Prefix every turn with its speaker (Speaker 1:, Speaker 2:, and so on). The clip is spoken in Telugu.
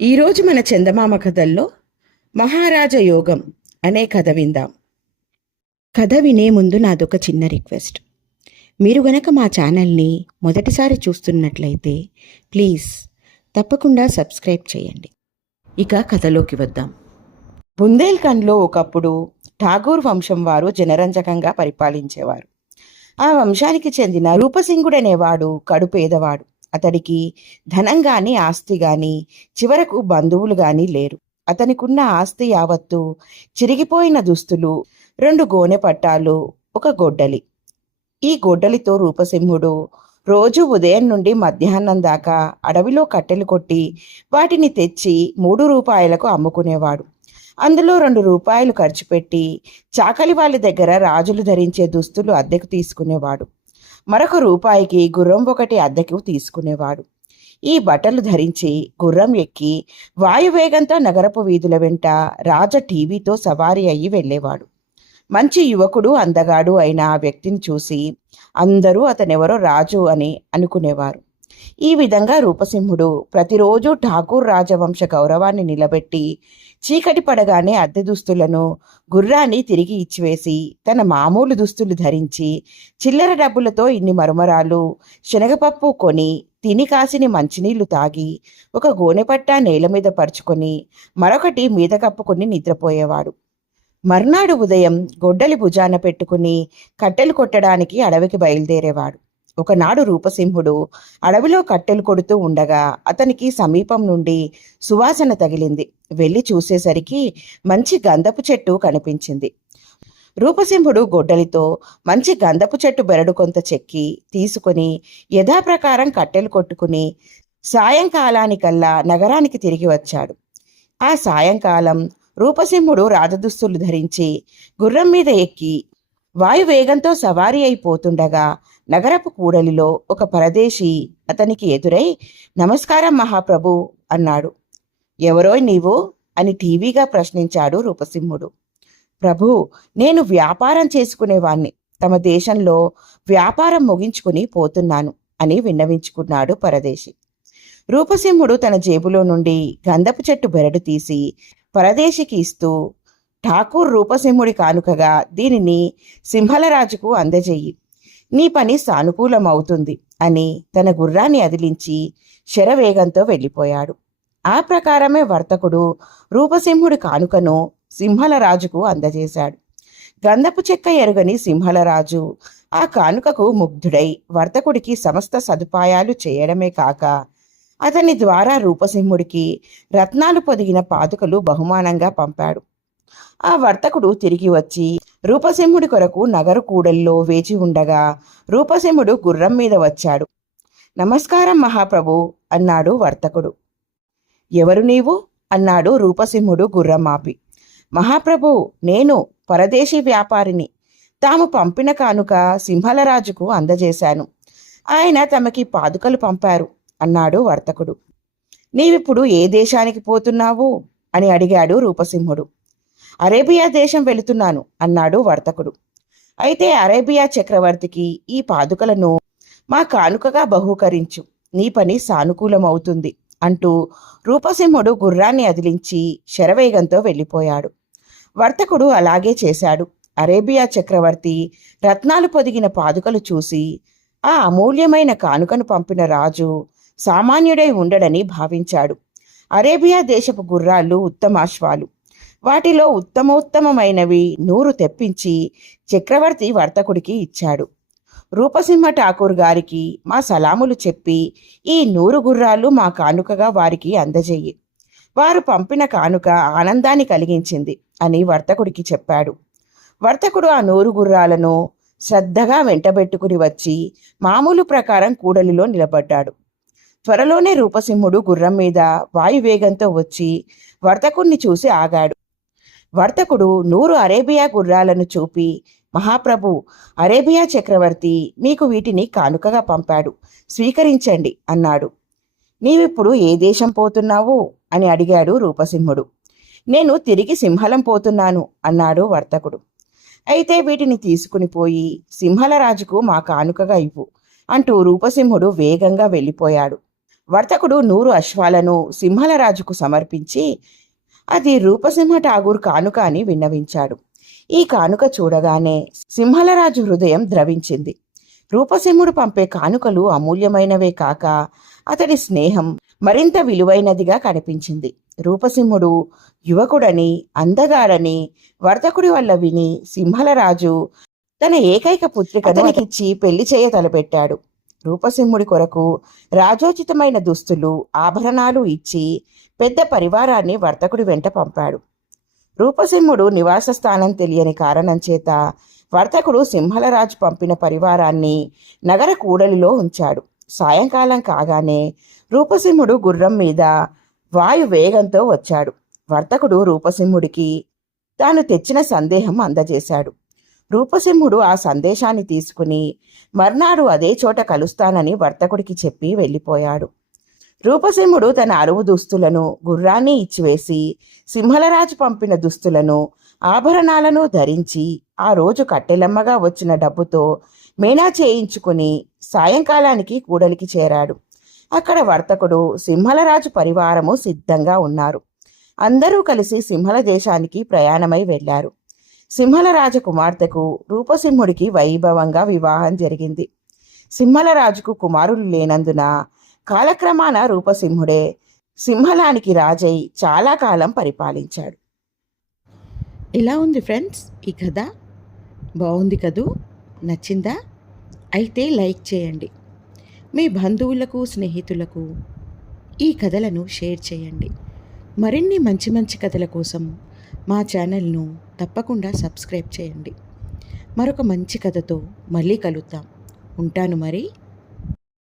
Speaker 1: ఈరోజు మన చందమామ కథల్లో మహారాజ యోగం అనే కథ విందాం. కథ వినే ముందు నాదొక చిన్న రిక్వెస్ట్. మీరు గనక మా ఛానల్ని మొదటిసారి చూస్తున్నట్లయితే ప్లీజ్ తప్పకుండా సబ్స్క్రైబ్ చేయండి. ఇక కథలోకి వద్దాం. బుందేల్ఖండ్లో ఒకప్పుడు ఠాగూర్ వంశం వారు జనరంజకంగా పరిపాలించేవారు. ఆ వంశానికి చెందిన రూపసింగుడనేవాడు కడు పేదవాడు. అతడికి ధనం గాని ఆస్తి గాని చివరకు బంధువులు గాని లేరు. అతనికున్న ఆస్తి యావత్తు చిరిగిపోయిన దుస్తులు రెండు గోనె పట్టాలు ఒక గొడ్డలి. ఈ గొడ్డలితో రూపసింహుడు రోజు ఉదయం నుండి మధ్యాహ్నం దాకా అడవిలో కట్టెలు కొట్టి వాటిని తెచ్చి మూడు రూపాయలకు అమ్ముకునేవాడు. అందులో రెండు రూపాయలు ఖర్చు పెట్టి చాకలి వాళ్ళ దగ్గర రాజులు ధరించే దుస్తులు అద్దెకు తీసుకునేవాడు. మరొక రూపాయికి గుర్రం ఒకటి అద్దెకు తీసుకునేవాడు. ఈ బట్టలు ధరించి గుర్రం ఎక్కి వాయువేగంతో నగరపు వీధుల వెంట రాజ టీవీతో సవారీ అయ్యి వెళ్ళేవాడు. మంచి యువకుడు అందగాడు అయిన ఆ వ్యక్తిని చూసి అందరూ అతనెవరో రాజు అని అనుకునేవారు. ఈ విధంగా రూపసింహుడు ప్రతిరోజు ఠాకూర్ రాజవంశ గౌరవాన్ని నిలబెట్టి చీకటి పడగానే అద్దె దుస్తులను గుర్రాన్ని తిరిగి ఇచ్చివేసి తన మామూలు దుస్తులు ధరించి చిల్లర డబ్బులతో ఇన్ని మరుమరాలు శనగపప్పు కొని తిని కాసిని మంచినీళ్ళు తాగి ఒక గోనెపట్ట నేల మీద పరుచుకొని మరొకటి మీద కప్పుకొని నిద్రపోయేవాడు. మర్నాడు ఉదయం గొడ్డలి భుజాన పెట్టుకుని కట్టెలు కొట్టడానికి అడవికి బయలుదేరేవాడు. ఒకనాడు రూపసింహుడు అడవిలో కట్టెలు కొడుతూ ఉండగా అతనికి సమీపం నుండి సువాసన తగిలింది. వెళ్ళి చూసేసరికి మంచి గంధపు చెట్టు కనిపించింది. రూపసింహుడు గొడ్డలితో మంచి గంధపు చెట్టు బెరడు కొంత చెక్కి తీసుకొని యథాప్రకారం కట్టెలు కొట్టుకుని సాయంకాలానికల్లా నగరానికి తిరిగి వచ్చాడు. ఆ సాయంకాలం రూపసింహుడు రాజదుస్తులు ధరించి గుర్రం మీద ఎక్కి వాయువేగంతో సవారీ అయిపోతుండగా నగరపు కూడలిలో ఒక పరదేశి అతనికి ఎదురై నమస్కారం మహాప్రభు అన్నాడు. ఎవరోయ్ నీవు? అని టీవీగా ప్రశ్నించాడు రూపసింహుడు. ప్రభు నేను వ్యాపారం చేసుకునేవాణ్ణి. తమ దేశంలో వ్యాపారం ముగించుకుని పోతున్నాను అని విన్నవించుకున్నాడు పరదేశి. రూపసింహుడు తన జేబులో నుండి గంధపు చెట్టు బెరడు తీసి పరదేశికి ఇస్తూ ఠాకూర్ రూపసింహుడి కానుకగా దీనిని సింహలరాజుకు అందజేయి. నీ పని సానుకూలమవుతుంది అని తన గుర్రాన్ని అదిలించి శరవేగంతో వెళ్ళిపోయాడు. ఆ ప్రకారమే వర్తకుడు రూపసింహుడి కానుకను సింహలరాజుకు అందజేశాడు. గంధపు చెక్క ఎరుగని సింహలరాజు ఆ కానుకకు ముగ్ధుడై వర్తకుడికి సమస్త సదుపాయాలు చేయడమే కాక అతని ద్వారా రూపసింహుడికి రత్నాలు పొదిగిన పాదుకలు బహుమానంగా పంపాడు. ఆ వర్తకుడు తిరిగి వచ్చి రూపసింహుడి కొరకు నగరు కూడల్లో వేచి ఉండగా రూపసింహుడు గుర్రం మీద వచ్చాడు. నమస్కారం మహాప్రభు అన్నాడు వర్తకుడు. ఎవరు నీవు? అన్నాడు రూపసింహుడు గుర్రమాపి. మహాప్రభు నేను పరదేశీ వ్యాపారిని. తాము పంపిన కానుక సింహలరాజుకు అందజేశాను. ఆయన తమకి పాదుకలు పంపారు అన్నాడు వర్తకుడు. నీవిప్పుడు ఏ దేశానికి పోతున్నావు? అని అడిగాడు రూపసింహుడు. అరేబియా దేశం వెళుతున్నాను అన్నాడు వర్తకుడు. అయితే అరేబియా చక్రవర్తికి ఈ పాదుకలను మా కానుకగా బహూకరించు. నీ పని సానుకూలమవుతుంది. అంటూ రూపసింహుడు గుర్రాన్ని అదిలించి శరవేగంతో వెళ్ళిపోయాడు. వర్తకుడు అలాగే చేశాడు. అరేబియా చక్రవర్తి రత్నాలు పొదిగిన పాదుకలు చూసి ఆ అమూల్యమైన కానుకను పంపిన రాజు సామాన్యుడై ఉండడని భావించాడు. అరేబియా దేశపు గుర్రాలు ఉత్తమాశ్వాలు. వాటిలో ఉత్తమోత్తమమైనవి నూరు తెప్పించి చక్రవర్తి వర్తకుడికి ఇచ్చాడు. రూపసింహ ఠాకూర్ గారికి మా సలాములు చెప్పి ఈ నూరు గుర్రాలు మా కానుకగా వారికి అందజేయి. వారు పంపిన కానుక ఆనందాన్ని కలిగించింది అని వర్తకుడికి చెప్పాడు. వర్తకుడు ఆ నూరు గుర్రాలను శ్రద్ధగా వెంటబెట్టుకుని వచ్చి మామూలు ప్రకారం కూడలిలో నిలబడ్డాడు. త్వరలోనే రూపసింహుడు గుర్రం మీద వాయువేగంతో వచ్చి వర్తకుణ్ణి చూసి ఆగాడు. వర్తకుడు నూరు అరేబియా గుర్రాలను చూపి మహాప్రభు అరేబియా చక్రవర్తి మీకు వీటిని కానుకగా పంపాడు. స్వీకరించండి అన్నాడు. నీవిప్పుడు ఏ దేశం పోతున్నావు? అని అడిగాడు రూపసింహుడు. నేను తిరిగి సింహలం పోతున్నాను అన్నాడు వర్తకుడు. అయితే వీటిని తీసుకుని పోయి సింహలరాజుకు మా కానుకగా ఇవ్వు అంటూ రూపసింహుడు వేగంగా వెళ్ళిపోయాడు. వర్తకుడు నూరు అశ్వాలను సింహలరాజుకు సమర్పించి అది రూపసింహ ఠాగూర్ కానుక అని విన్నవించాడు. ఈ కానుక చూడగానే సింహలరాజు హృదయం ద్రవించింది. రూపసింహుడు పంపే కానుకలు అమూల్యమైనవే కాక అతడి స్నేహం మరింత విలువైనదిగా కనిపించింది. రూపసింహుడు యువకుడని అందగాడని వర్తకుడి వల్ల విని సింహలరాజు తన ఏకైక పుత్రికను అతనికిచ్చి పెళ్ళి చేయ తలపెట్టాడు. రూపసింహుడి కొరకు రాజోచితమైన దుస్తులు ఆభరణాలు ఇచ్చి పెద్ద పరివారాన్ని వర్తకుడి వెంట పంపాడు. రూపసింహుడు నివాస స్థానం తెలియని కారణం చేత వర్తకుడు సింహలరాజు పంపిన పరివారాన్ని నగర కూడలిలో ఉంచాడు. సాయంకాలం కాగానే రూపసింహుడు గుర్రం మీద వాయు వేగంతో వచ్చాడు. వర్తకుడు రూపసింహుడికి తాను తెచ్చిన సందేహం అందజేశాడు. రూపసింహుడు ఆ సందేశాన్ని తీసుకుని మర్నాడు అదే చోట కలుస్తానని వర్తకుడికి చెప్పి వెళ్ళిపోయాడు. రూపసింహుడు తన అరువు దుస్తులను గుర్రాన్ని ఇచ్చివేసి సింహలరాజు పంపిన దుస్తులను ఆభరణాలను ధరించి ఆ రోజు కట్టెలమ్మగా వచ్చిన డబ్బుతో మేనా చేయించుకుని సాయంకాలానికి కూడలికి చేరాడు. అక్కడ వర్తకుడు సింహలరాజు పరివారము సిద్ధంగా ఉన్నారు. అందరూ కలిసి సింహల దేశానికి ప్రయాణమై వెళ్ళారు సింహలరాజు కుమార్తెకు రూపసింహుడికి వైభవంగా వివాహం జరిగింది. సింహలరాజుకు కుమారులు లేనందున కాలక్రమాన రూపసింహుడే సింహలానికి రాజై చాలా కాలం పరిపాలించాడు.
Speaker 2: ఇలా ఉంది ఫ్రెండ్స్ ఈ కథ? బాగుంది కదూ? నచ్చిందా? అయితే లైక్ చేయండి. మీ బంధువులకు స్నేహితులకు ఈ కథలను షేర్ చేయండి. మరిన్ని మంచి మంచి కథల కోసం మా ఛానల్ను తప్పకుండా సబ్స్క్రైబ్ చేయండి. మరొక మంచి కథతో మళ్ళీ కలుద్దాం. ఉంటాను మరి.